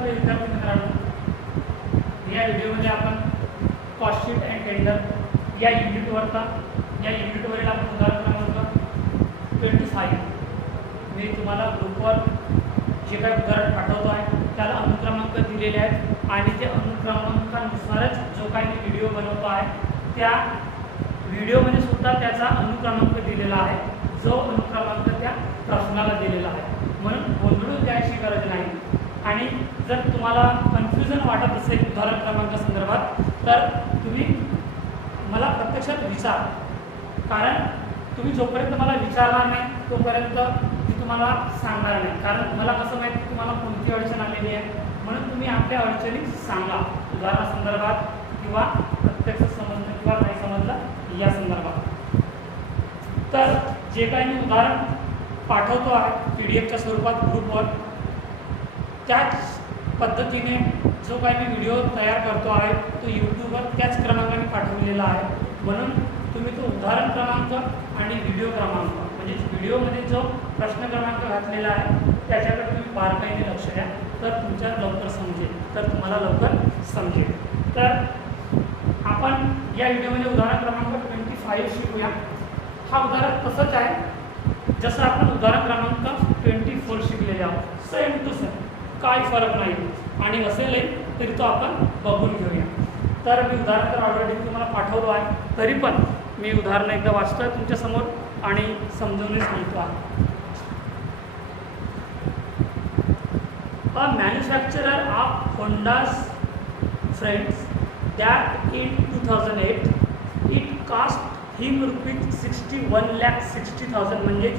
प्रिय विद्यार्थी मित्रांनो, या व्हिडिओमध्ये आपण कॉस्ट शीट अँड टेंडर या युनिटवरील आपण उदाहरण क्रमांक 25 मी तुम्हाला ग्रुपवर जे काही उदाहरण पाठवतो आहे त्याला अनुक्रमांक दिलेले आहेत आणि ते अनुक्रमांकानुसारच जो काही मी व्हिडिओ बनवतो आहे त्या व्हिडिओमध्ये सुद्धा त्याचा अनुक्रमांक दिलेला आहे, जो अनुक्रमांक त्या प्रश्नाला दिलेला आहे. म्हणून गोंधळून द्यायची गरज नाही. आणि जर तुम्हाला कन्फ्युजन वाटत असेल उदाहरण क्रमांकासंदर्भात तर तुम्ही मला प्रत्यक्षात विचारा, कारण तुम्ही जोपर्यंत मला विचारणार नाही तोपर्यंत मी तुम्हाला सांगणार नाही. कारण मला कसं माहिती तुम्हाला कोणती अडचण आलेली आहे, म्हणून तुम्ही आपल्या अडचणी सांगा उदाहरणासंदर्भात किंवा प्रत्यक्ष समजलं किंवा नाही समजलं या संदर्भात. तर जे काही मी उदाहरण पाठवतो आहे PDF च्या स्वरूपात ग्रुपवर, त्याच पद्धतीने जो काही मी व्हिडिओ तयार करतो आहे तो यूट्यूबवर त्याच क्रमांकाने पाठवलेला आहे. म्हणून तुम्ही तो उदाहरण क्रमांक आणि व्हिडिओ क्रमांक म्हणजे व्हिडिओमध्ये जो प्रश्न क्रमांक घातलेला आहे त्याच्याकडे तुम्ही बारकाईने लक्ष द्या, तर तुमच्याला लवकर समजेल, तर तुम्हाला लवकर समजेल. तर आपण या व्हिडिओमध्ये उदाहरण क्रमांक 25 शिकूया. हा उदाहरण तसंच आहे जसं आपण उदाहरण क्रमांक 24 शिकलेले आहोत, सेम टू सेम, काही फरक नाही. आणि असेलही तरी तो आपण बघून घेऊया. तर मी उदाहरण तर ऑलरेडी तुम्हाला पाठवलो आहे, तरी पण मी उदाहरण एकदा वाचतो आहे तुमच्यासमोर आणि समजून सांगतो आहे. A manufacturer of Hondas friends that in 2008 it cost him ₹61,60,000 म्हणजे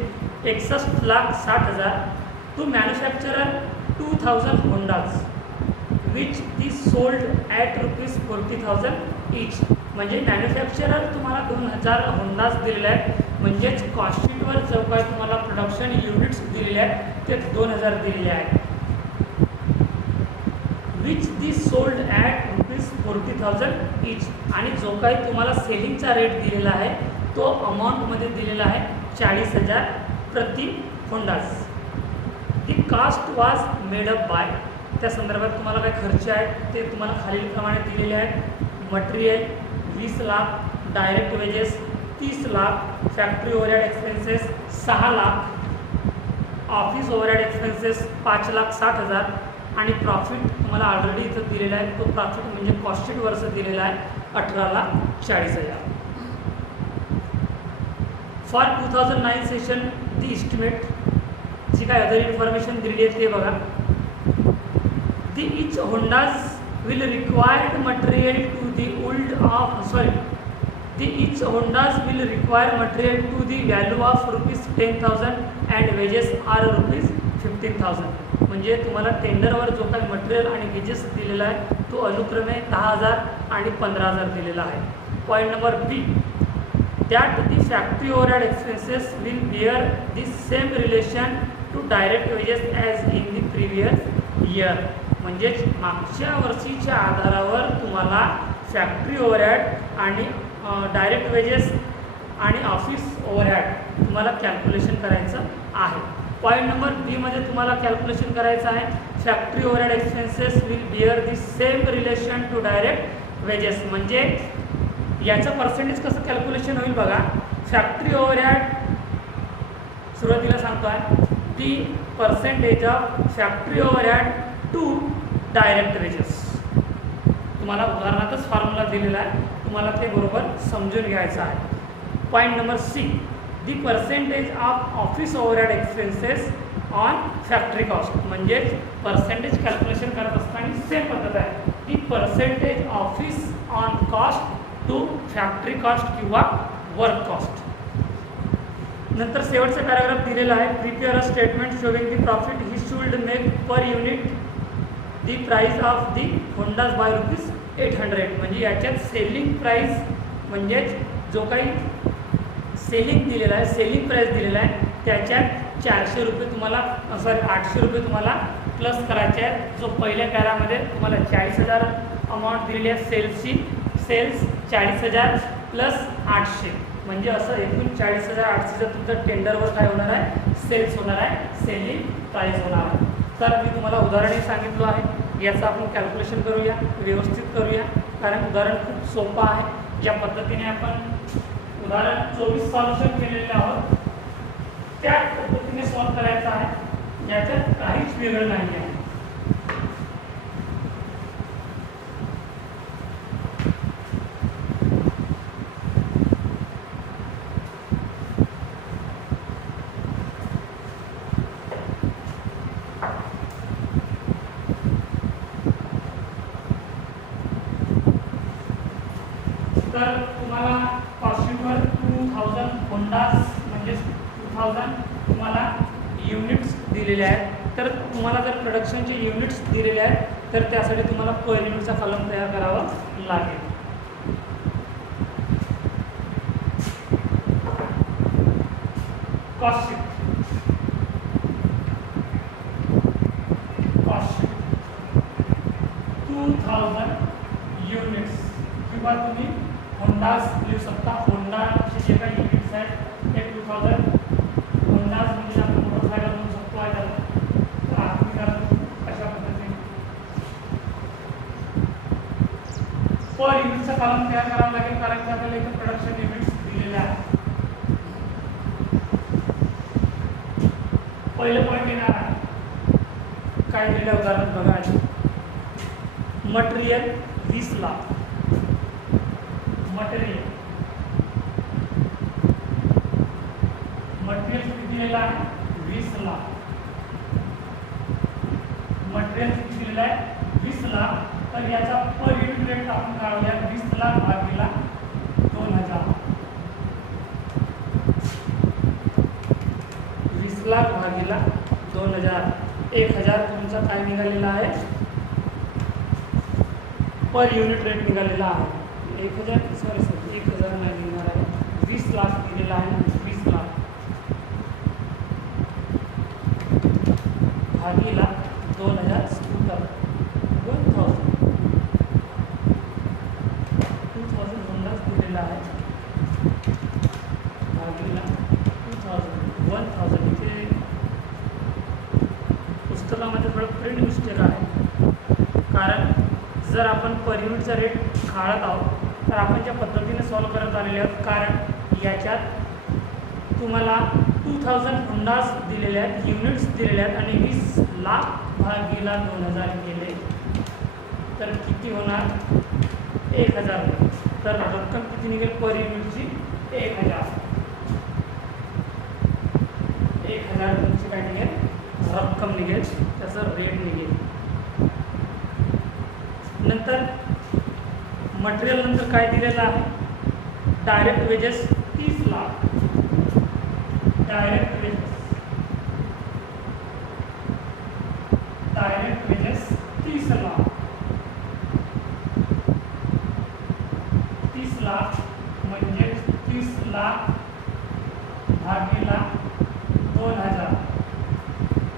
61,60,000 to manufacturer 2,000 Hondas which they sold at ₹40,000 each. म्हणजे मॅन्युफॅक्चरर तुम्हाला 2,000 होंडाज दिलेले आहेत, म्हणजेच कॉस्ट शीटवर जो काही तुम्हाला प्रोडक्शन युनिट्स दिलेले आहेत ते 2,000 दिलेले आहेत. Which they sold at ₹40,000 each. आणि जो काही तुम्हाला सेलिंगचा रेट दिलेला आहे तो अमाऊंटमध्ये दिलेला आहे 40,000 प्रति होंडाज. दी कास्ट वॉज मेडअप बाय, त्या संदर्भात तुम्हाला काय खर्च आहेत ते तुम्हाला खालीलप्रमाणे दिलेले आहेत. Material 20 lakh, direct wedges 30 lakh, factory overhead expenses 6 lakh, office overhead expenses 5,60,000 आणि प्रॉफिट तुम्हाला ऑलरेडी इथं दिलेला आहे. तो प्रॉफिट म्हणजे कॉस्ट शीट वर्ष दिलेला आहे 18,40,000. फॉर 2009 सेशन दी इस्टिमेट जी काय अदर इन्फॉर्मेशन दिलेली आहे ते बघा. The each होंडाज will required material to the each Hondas will require material to the value of ₹10,000 and wages are ₹15,000. म्हणजे तुम्हाला टेंडरवर जो काही मटेरियल आणि वेजेस दिलेला आहे तो अनुक्रमे 10,000 आणि 15,000 दिलेला आहे. Point number B, that the factory overhead expenses will bear the same relation to direct wages as in the previous year. म्हणजेच मागच्या वर्षीच्या आधारावर तुम्हाला फॅक्टरी ओव्हरहेड आणि डायरेक्ट वेजेस आणि ऑफिस ओव्हरहेड तुम्हाला कॅल्क्युलेशन करायचं आहे. पॉईंट नंबर B मध्ये तुम्हाला कॅल्क्युलेशन करायचं आहे factory overhead expenses will bear the same relation to direct wages. म्हणजे याचं पर्सेंटेज कसं कॅल्क्युलेशन होईल बघा. फॅक्टरी ओव्हरहेड सुरुवातीला सांगतो आहे the percentage of factory overhead to direct wages. तुम्हाला उदाहरणातच फॉर्म्युला दिलेला आहे, तुम्हाला ते बरोबर समजून घ्यायचं आहे. Point number C, the percentage of office overhead expenses on factory cost. म्हणजेच पर्सेंटेज कॅल्क्युलेशन करत असताना सेम पद्धत आहे. The percentage office on cost to factory cost किंवा वर्क कॉस्ट. नंतर शेवटचा पॅराग्राफ दिलेला आहे. Prepare a statement showing the profit he should make per unit the price of the Hondas by ₹800. म्हणजे याच्यात सेलिंग प्राईस म्हणजेच जो काही सेलिंग दिलेला आहे, सेलिंग प्राईस दिलेला आहे त्याच्यात ₹400 तुम्हाला ₹800 तुम्हाला प्लस करायचे आहेत. जो पहिल्या पॅरामध्ये तुम्हाला 40,000 अमाऊंट दिलेली आहे सेल्सची, सेल्स 40,000 प्लस 800 म्हणजे असं एकूण 40,800 तुमचं टेंडरवर काय होणार आहे, सेल्स होणार आहे, सेलिंग प्राईस होणार आहे. तर मी तुम्हाला उदाहरणही सांगितलं आहे. याचं आपण कॅल्क्युलेशन करूया, व्यवस्थित करूया, कारण उदाहरण खूप सोपं आहे. ज्या पद्धतीने आपण उदाहरण 24 सॉल्युशन केलेले आहोत त्या पद्धतीने सॉल्व करायचं आहे, याच्यात काहीच वेगळं नाही आहे. तर तुम्हाला कॉस्टिंगवर 2000 होंडास म्हणजे 2000 तुम्हाला युनिट्स दिलेले आहेत. तर तुम्हाला जर प्रोडक्शनचे युनिट्स दिलेले आहेत तर त्यासाठी तुम्हाला पर युनिटचा कॉलम तयार करावा लागेल. कॉस्टिंग 2000 युनिट्स किंवा तुम्ही होंडास लिहू शकता. होंडाचे जे काही युनिट्स आहेत ते 2000 होंडास म्हणजे आपण मोटरसायकल म्हणू शकतो आहे त्याला. तर आपण कशा पद्धतीने पर युनिटचा कॉलम तयार करावा लागेल, कारण की आपल्याला इथे प्रोडक्शन युनिट्स दिलेले आहेत. पहिलं पॉईंट येणार आहे काय दिलेलं उदाहरण बघा. मटेरियल 20 लाख. मटेरियल किती दिलेला आहे 20 लाख. मटेरियल किती दिलेला आहे 20 लाख. तर याचा पर युनिट रेट आपण काढूया 20 लाख भागिले 2000. 20 लाख भागिले 2000. 1000 तुमचा काय निघालेला आहे पर युनिट रेट निघालेला आहे. 1000 नाही निघणार आहे. 20 लाख दिलेला आहे. 20 लाख भागिले 2000 स्कूटर 2000 होंडाच दिलेला आहे भागिले 1000 इथे पुस्तकामध्ये थोडं प्रिंट मिस्टेक आहे, कारण जर आपण पर युनिटचा रेट काढत आहोत तर आपण ज्या पद्धतीने सॉल्व करत आलेले आहोत, कारण याच्यात तुम्हाला 2000 होंडास दिलेले आहेत, युनिट्स दिलेले आहेत आणि 20 लाख भागिले 2000 केले तर किती होणार 1000. तर रक्कम किती निघेल पर युनिटची 1000. तुमची काय निघेल रक्कम निघेल, त्याचं रेट निघेल. नंतर मटेरियल नंतर काय दिलेलं आहे direct wedges 30 lakh. Direct wedges 30 lakh. 30 lakh म्हणजे 30 लाख भागिले 2000.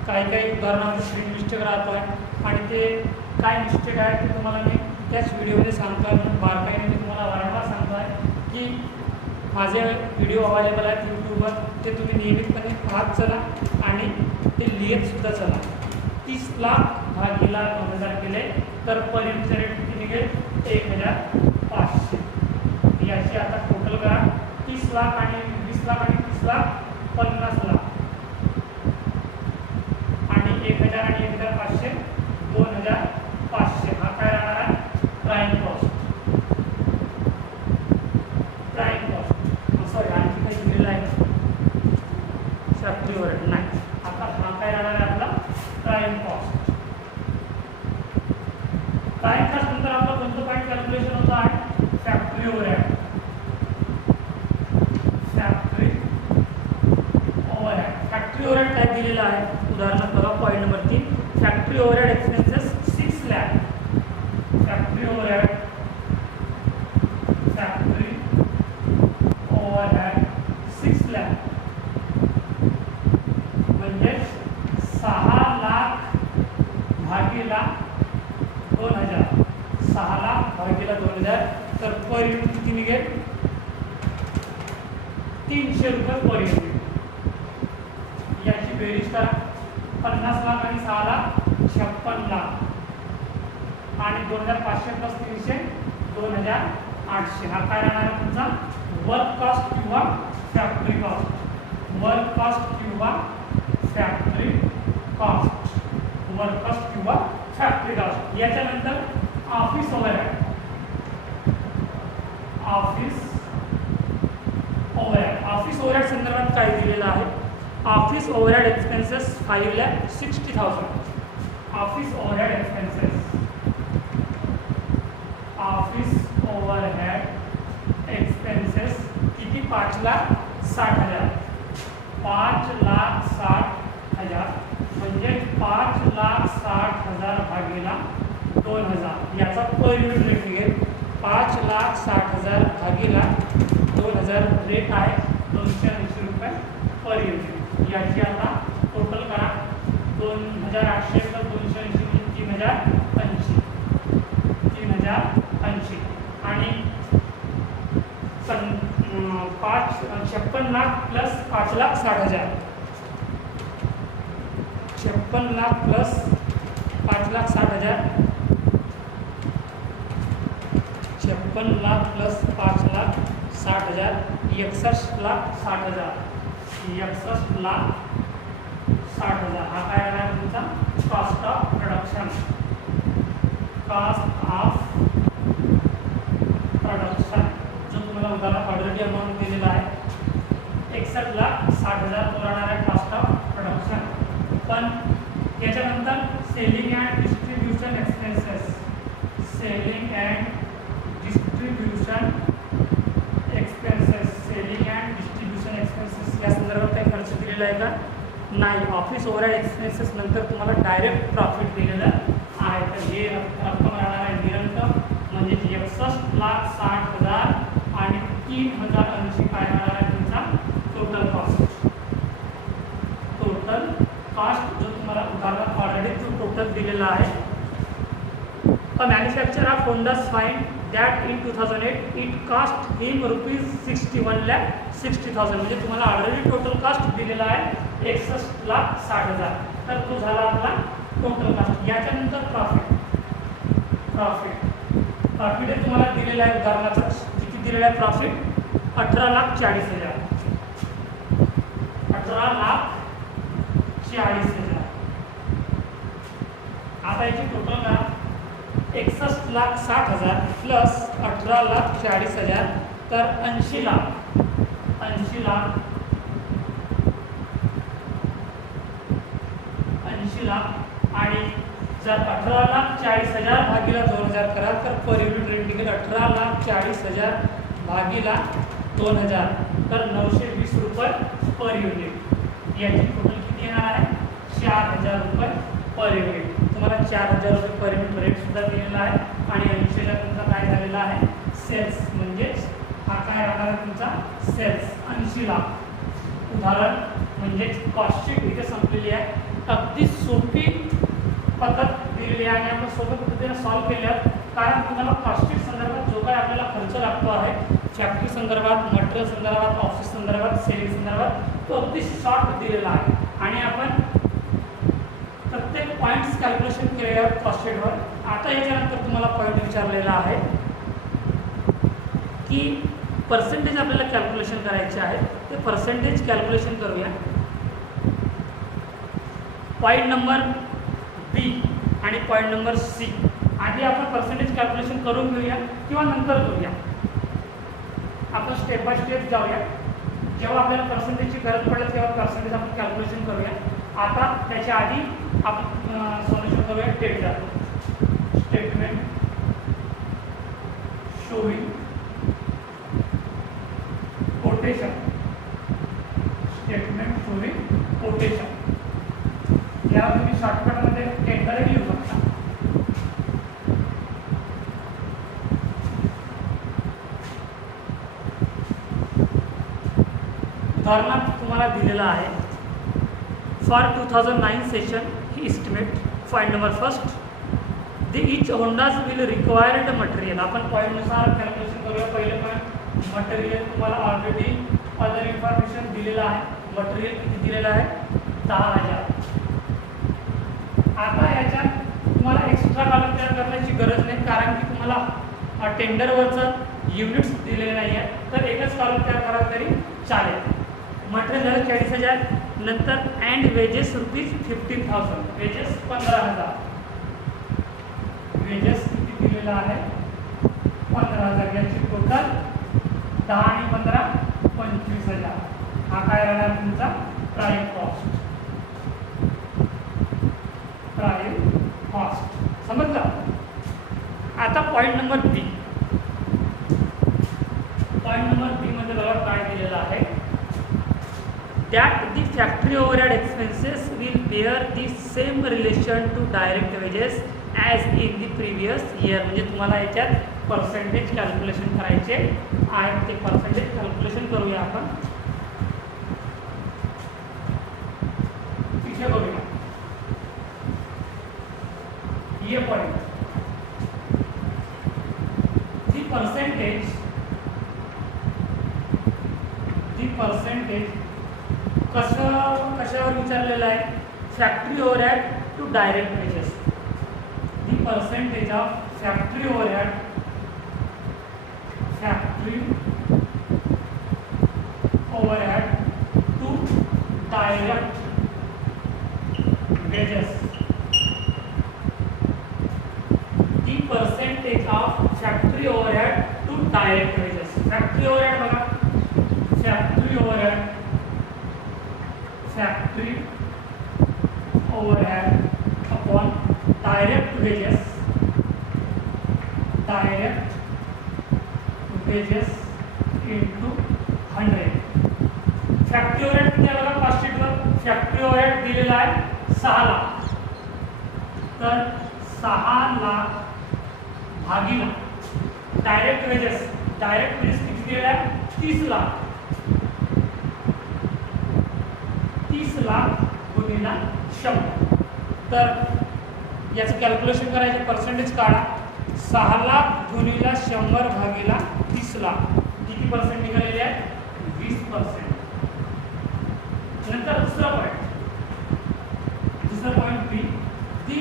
काही उदाहरणामध्ये स्क्रीन मिस्टेक राहतो आहे आणि ते काय मिस्टेक आहे ते तुम्हाला मी त्याच व्हिडिओमध्ये सांगतो आहे. म्हणून बारकाईने मी तुम्हाला वारंवार सांगतो आहे की माझे व्हिडिओ अवेलेबल आहेत यूट्यूबवर, ते तुम्ही नियमितपणे पाहत चला आणि ते लिहितसुद्धा चला. 30 लाख भागिले 2000 केले तर पर युनिटचा रेट किती निघेल 1500. याची आता टोटल करा. 30 लाख आणि 20 लाख आणि 30 लाख 50 लाख आणि 1000 आणि 1500 2500. हा काय राहणार आहे प्राईम कॉस्ट. सॉरी आणखी काही दिलेलं आहे फॅक्टरी ओव्हरहेड नाही. आता हा काय राहणार आहे आपला प्राईम कॉस्ट. प्राईम कॉस्ट नंतर आपलं कोणतं पॉईंट कॅल्क्युलेशन होतं आहे फॅक्टरी ओव्हरहेड. फॅक्टरी ओव्हरहेड काय दिलेलं आहे उदाहरणार्थ बघा point number 3. Factory overhead expenses 6 lakh. Factory overhead 6 lakh म्हणजे 6 लाख भागिले 2000. 6 लाख भागिले 2000. तर पर युनिट किती निघेल 300 रुपये पर युनिट. याची बेरीज करा. 50 लाख आणि 6 लाख 56 लाख. आणि 2500 प्लस 300 2800. हा काय राहणार आहे तुमचा वर्क कॉस्ट किंवा फॅक्टरी कॉस्ट. वर्क कॉस्ट किंवा फॅक्टरी कॉस्ट. वर्क कॉस्ट किंवा फॅक्टरी कॉस्ट. याच्यानंतर office overhead. Office overhead. Office overhead संदर्भात काय दिलेलं आहे. Office overhead expenses 5,60,000. Office overhead expenses. Office overhead expenses किती 5,60,000. 5,60,000 म्हणजे 5,60,000 भागीला 2,000 याचा पर युनिट रेट निघेल. 5,60,000 भागीला 2,000 रेट आहे 280 रुपये पर युनिट. याची आता टोटल करा. 2,800 प्लस 280 म्हणजे 3,080. 3,080 आणि 56 lakh plus 5,60,000. 56 lakh plus 5,60,000. 56 lakh plus 5,60,000 61,60,000. 61,60,000 हा काय आहे तुमचा cost of production. Cost of production जो तुम्हाला उदाहरणात ऑलरेडी अमाऊंट दिलेला आहे. 61,60,000 राहणार आहे कॉस्ट ऑफ प्रोडक्शन. पण याच्यानंतर selling and distribution expenses. Selling and distribution expenses. Selling and distribution expenses या संदर्भात काही खर्च दिलेला आहे का नाही. ऑफिस ओव्हरहेड एक्सपेन्सेस नंतर तुम्हाला डायरेक्ट प्रॉफिट दिलेलं आहे. तर हे रक्कम राहणार आहे निरंतर म्हणजे 61,60,000 आणि 3,080 काय राहणार आहे तुमचा टोटल कॉस्ट. टोटल कॉस्ट जो तुम्हाला उदाहरणात ऑलरेडी जो टोटल दिलेला आहे. A manufacturer of Honda's find that in 2008 it cost him ₹61,60,000 म्हणजे तुम्हाला ऑलरेडी टोटल कॉस्ट दिलेला आहे 61,60,000. तर तो झाला आपला टोटल कॉस्ट. याच्यानंतर प्रॉफिट. प्रॉफिट हे तुम्हाला दिलेलं आहे उदाहरणाचं किती दिलेलं आहे प्रॉफिट 18,40,000. 18,40,000. आता याची टोटल ना 61,60,000 प्लस 18,40,000 तर 80 लाख. 80 लाख. 80 लाख आणि जर 18,40,000 भागीला 2,000 करा तर पर युनिट रेट निघेल 18,40,000 भागीला 2,000 तर 920 रुपये पर युनिट. याची टोटल किती येणार आहे 4,000 रुपये पर युनिट. तुम्हाला 4,000 रुपये पर युनिट रेट सुद्धा दिलेला आहे आणि 80,000 तुमचा काय झालेला आहे सेल्स म्हणजेच हा काय राहणार आहे तुमचा सेल्स. 80 लाख उदाहरण म्हणजेच कॉस्ट शीट इथे संपलेली आहे. अगदी सोपी पद्धत दिलेली आहे आणि आपण सोप्या पद्धतीने सॉल्व्ह केल्यात. कारण तुम्हाला कॉस्ट शीट संदर्भात जो काही आपल्याला खर्च लागतो आहे फॅक्टरी संदर्भात, मटेरियल संदर्भात, ऑफिस संदर्भात, सेलिंग संदर्भात तो अगदी शॉर्ट दिलेला आहे आणि आपण प्रत्येक पॉईंट्स कॅल्क्युलेशन केले आहेत कॉस्ट शीटवर. आता याच्यानंतर तुम्हाला पॉईंट विचारलेला आहे की पर्सेंटेज आपल्याला कॅल्क्युलेशन करायचे आहे. ते पर्सेंटेज कॅल्क्युलेशन करूया. पॉईंट नंबर बी आणि पॉईंट नंबर सी. आधी आपण पर्सेंटेज कॅल्क्युलेशन करून घेऊया किंवा नंतर करूया. आपण स्टेप बाय स्टेप जाऊया. जेव्हा आपल्याला पर्सेंटेजची गरज पडेल तेव्हा पर्सेंटेज आपण कॅल्क्युलेशन करूया. आता त्याच्या आधी आपण सोल्युशन करूया tabular. Statement showing quotation. Statement showing quotation. यावर तुम्ही शॉर्टकटमध्ये टेंडरही लिहू शकता. उदाहरणार्थ तुम्हाला दिलेला आहे for 2009 session he estimate point number first the each Hondas will required material. आपण पॉईंटनुसार कॅल्क्युलेशन करूया. पहिले पॉईंट मटेरियल तुम्हाला ऑलरेडी अदर इन्फॉर्मेशन दिलेलं आहे. मटेरियल किती दिलेलं आहे 10,000. आता याच्यात तुम्हाला एक्स्ट्रा कॉलम विचार करण्याची गरज नाही, कारण की तुम्हाला टेंडरवरचं युनिट्स दिलेले नाही आहे, तर एकच कॉलम तयार करा तरी चालेल. मटेरियल झालं 40,000. नंतर अँड वेजेस ₹15,000, वेजेस 15,000, वेजेस किती दिलेला आहे 15,000. याची टोटल 10 आणि 15 25,000. हा काय राहणार तुमचा प्राईम कॉस्ट. प्राईम कॉस्ट समजलं. आता point number B. Point number B मध्ये बघा काय दिलेलं आहे. That the factory overhead expenses will bear the same relation to direct wages as in the previous year. म्हणजे तुम्हाला याच्यात पर्सेंटेज कॅल्क्युलेशन करायचे आहे. ते पर्सेंटेज कॅल्क्युलेशन करूया आपण. इथे बघूया ये पॉइंट. दी पर्सेंटेज कशावर विचारलेलं आहे. Factory overhead to direct wages. The percentage of factory overhead to direct wages. The percentage of factory overhead to direct wages. Factory overhead बघा. Factory overhead upon direct wages into 100. Factory overhead किती आहे बघा. First शीटवर factory overhead दिलेला आहे 6 लाख. तर 6 लाख भागीला direct wedges किती दिलेला आहे 30 लाख. 30 लाख गुणिला 100. तर याचं कॅल्क्युलेशन करायचे. पर्सेंटेज काढा. 6 लाख गुणिला 100 भागीला 30 लाख किती पर्सेंट निघालेले आहे 20%. नंतर दुसरा point B. The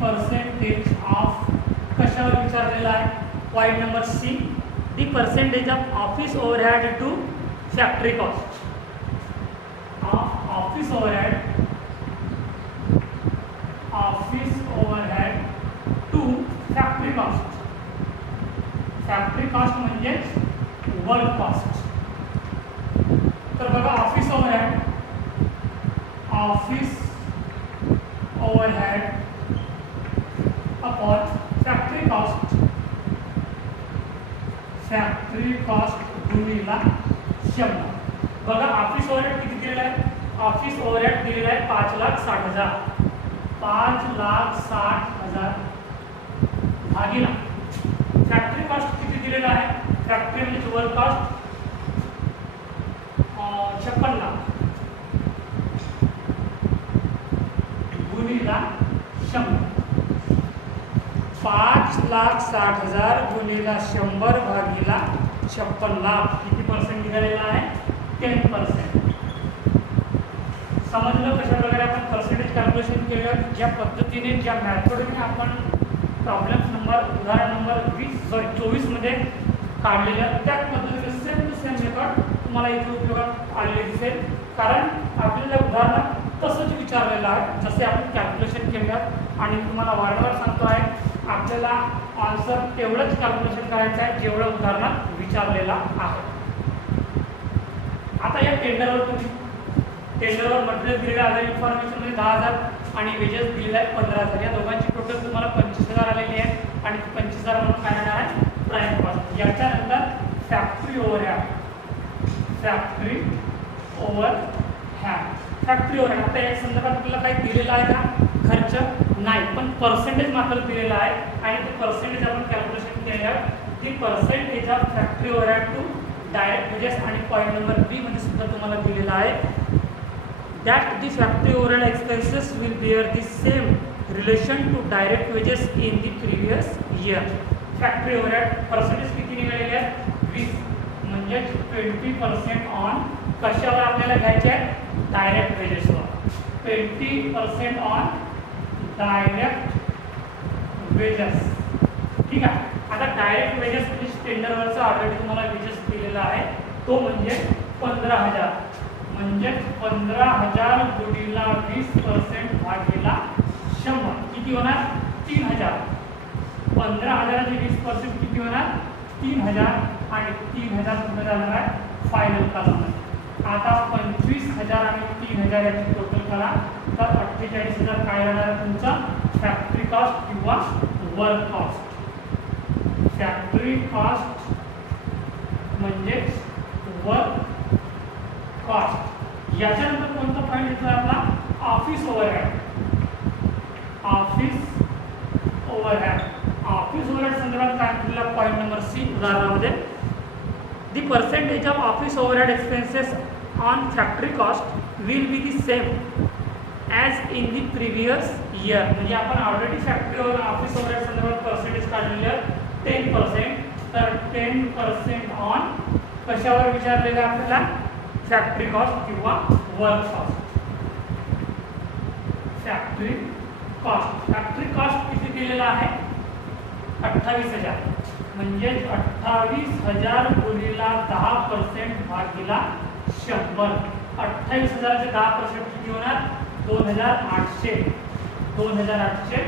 percentage of कशावर विचारलेला आहे. Point number C. The percentage of office overhead to factory cost. Office overhead to factory cost. Factory cost म्हणजेच वर्क कॉस्ट. तर बघा office overhead upon factory cost गुणिला 100. बघा ऑफिस ओव्हरहेड किती दिलेला आहे. ऑफिस ओव्हरहेड दिलेला आहे 5,60,000. 5,60,000 भागीला फॅक्टरी कॉस्ट किती दिलेला आहे. फॅक्टरी म्हणजे वर्क कॉस्ट 56 लाख गुणिला 100. 5,60,000 गुणिला 100 भागीला 56 लाख किती पर्सेंट निघालेला आहे 10%. समजलं कशा प्रकारे आपण पर्सेंटेज कॅल्क्युलेशन केलं. ज्या पद्धतीने ज्या मॅथडने आपण उदाहरण नंबर 24 मध्ये काढलेल्या त्या पद्धतीने सेम टू सेम मेथड तुम्हाला इथे उपयोगात आलेली दिसेल. कारण आपल्याला उदाहरण तसंच विचारलेलं आहे जसे आपण कॅल्क्युलेशन केलं. आणि तुम्हाला वारंवार सांगतो आहे आपल्याला आन्सर तेवढंच कॅल्क्युलेशन करायचं आहे जेवढं उदाहरणात विचारलेलं आहे. आता या टेंडरवर मटेरियल दिलेलं आहे. इन्फॉर्मेशनमध्ये 10,000 आणि वेजेस दिलेला आहे 15,000. या दोघांची टोटल तुम्हाला 25,000 आलेली आहे. आणि 25,000 म्हणून काय येणार आहे प्राईम कॉस्ट. याच्यानंतर फॅक्टरी ओव्हरहेड. आता या संदर्भात आपल्याला काही दिलेलं आहे का खर्च नाही, पण पर्सेंटेज मात्र दिलेला आहे. आणि ते पर्सेंटेज आपण कॅल्क्युलेशन केल्यावर ती percentage of factory overhead to direct wages. आणि पॉईंट नंबर बी मध्ये सुद्धा तुम्हाला दिलेला आहे that the factory overhead expenses will bear the same relation to direct wages in the previous year. Factory overhead percentage किती निघालेले आहेत 20. म्हणजे 20% ऑन कशावर आपल्याला घ्यायचे आहे डायरेक्ट वेजेसवर. 20% on direct wedges. ठीक आहे. आता डायरेक्ट वेजेस म्हणजे टेंडरवरचा ऑलरेडी तुम्हाला वेजेस दिलेला आहे तो म्हणजे 15,000 म्हणजे 15,000 गुणिला 20% भागिला 100 किती होणार 3,000. 15,000 चे 20% किती होणार 3,000 आणि 3,000 कुठे जाणार आहे फायनल कॉलम. आता 25,000 आणि 3,000 याची टोटल करा तर 48,000 काय राहणार तुमचा फॅक्टरी कॉस्ट किंवा वर्क कॉस्ट. फॅक्टरी कॉस्ट म्हणजे वर्क कॉस्ट. याच्यानंतर कोणता पॉईंट येतो आपला office overhead. Office overhead. Office overhead संदर्भात काय केलेला पॉईंट नंबर सी उदाहरणामध्ये the percentage of office overhead expenses on factory cost will be the same as in the previous year. म्हणजे आपण ऑलरेडी फॅक्टरी ऑफिस ओव्हरहेड संदर्भात percentage काढलेले 10%. तर 10% on कशावर विचारलेलं आपल्याला फॅक्टरी कॉस्ट किंवा work cost. Factory cost. Factory cost किती दिलेला आहे 28,000 म्हणजे 28,000 गुणिला 10% भागिला 100. 28,000 चे 10% किती होणार 2,800. 2,800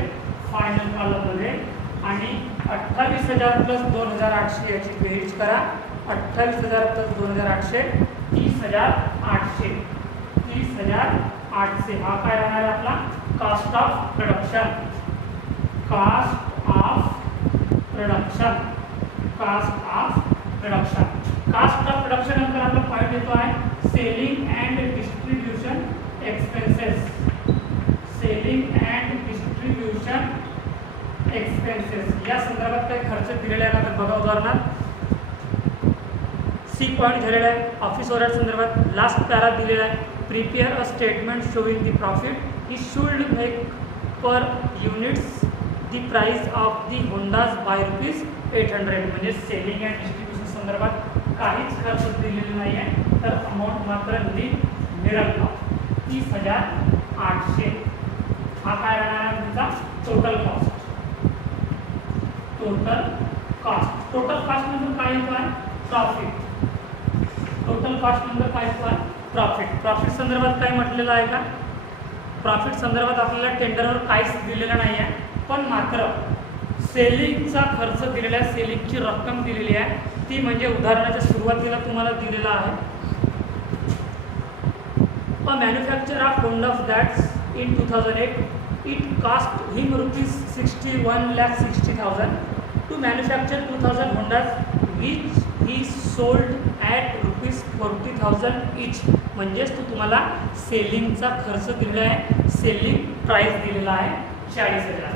फायनल कॉलम मध्ये आणि 28,000 प्लस 2,800 याची बेरीज करा. 28,000 प्लस 2,800 30,800. 30,800 हा काय राहणार आपला cost of production. Cost of production. Cost of production. Cost of production नंतर आपला पॉइंट येतो आहे selling and distribution expenses. Selling and distribution expenses या संदर्भात काही खर्च दिलेला आहे का बघा. उदाहरणार्थ सी पॉईंट झालेला आहे ऑफिस ओव्हरहेड संदर्भात लास्ट पॅरा दिलेला आहे prepare a statement showing the profit is should make per units the price of the Hondas by ₹800. म्हणजे सेलिंग अँड डिस्ट्रीब्युशन संदर्भात काहीच खर्च दिलेला नाही आहे तर अमाऊंट मात्र मिळेल 30,800. हा काय राहणार आहे तुमचा total cost. Total cost. Total cost नंतर काय येतो आहे प्रॉफिट. टोटल कॉस्ट नंतर काय येतो आहे प्रॉफिट. प्रॉफिट संदर्भात काय म्हटलेलं आहे का प्रॉफिट संदर्भात आपल्याला टेंडरवर काहीच दिलेलं नाही आहे पण मात्र सेलिंगचा खर्च दिलेला आहे. सेलिंगची रक्कम दिलेली आहे ती म्हणजे उदाहरणाच्या सुरुवातीला तुम्हाला दिलेला आहे a manufacture of Honda that's in 2008 it cost him ₹61,60,000 to manufacture 2,000 Hondas which he sold at ₹40,000 each. म्हणजेच तो तुम्हाला सेलिंगचा खर्च दिलेला आहे. सेलिंग प्राइस दिलेला आहे 40,000.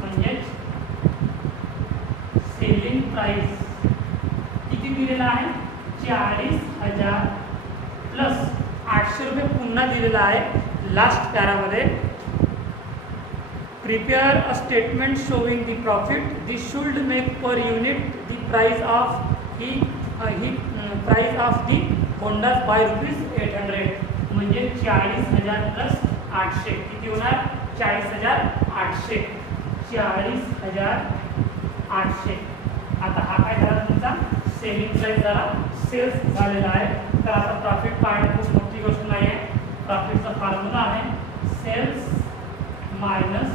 म्हणजे सेलिंग प्राइस किती दिलेला आहे 40,000 प्लस 800 रुपये पुन्हा दिलेला आहे लास्ट पॅरामध्ये. Prepare a statement showing the profit this should make per unit the price of price of the Hondas by ₹800. म्हणजे 40,000 प्लस 800 किती होणार 40,800. 40,800. आता हा काय झाला तुमचा सेलिंग प्राइस झाला सेल्स झालेला आहे. तर आता प्रॉफिट काढणे खूप मोठी गोष्ट नाही आहे. प्रॉफिटचा फॉर्म्युला आहे sales minus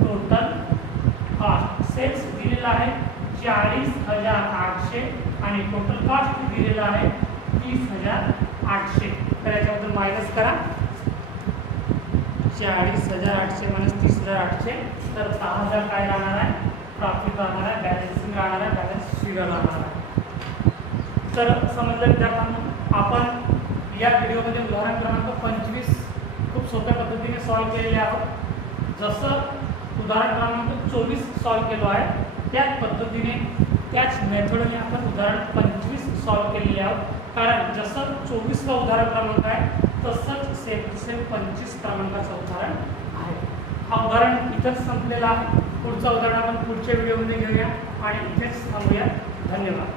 total cost. Sales दिलेला आहे 40,800 आणि टोटल कॉस्ट दिलेला आहे 30,800. तर याच्याबद्दल मायनस करा 40,800 मायनस 30,800 तर 10,000 काय राहणार आहे प्रॉफिट राहणार आहे. बॅलन्सिंग राहणार आहे. बॅलन्स फिगर राहणार आहे. तर समजलं विद्यार्थ्यांना आपण या व्हिडिओमध्ये उदाहरण क्रमांक 25 खूप सोप्या पद्धतीने सॉल्व्ह केलेले आहोत. जसं उदाहरण क्रमांक 24 सॉल्व्ह केलो आहे त्याच पद्धतीने त्याच मेथडने आपण उदाहरण 25 सॉल्व्ह केलेले आहोत. कारण जसं 24वा उदाहरण क्रमांक आहे तसंच सेम टू सेम 25 क्रमांकाचं उदाहरण आहे. हा उदाहरण इथंच संपलेला आहे. पुढचं उदाहरण आपण पुढच्या व्हिडिओमध्ये घेऊया आणि इथेच थांबूया. धन्यवाद.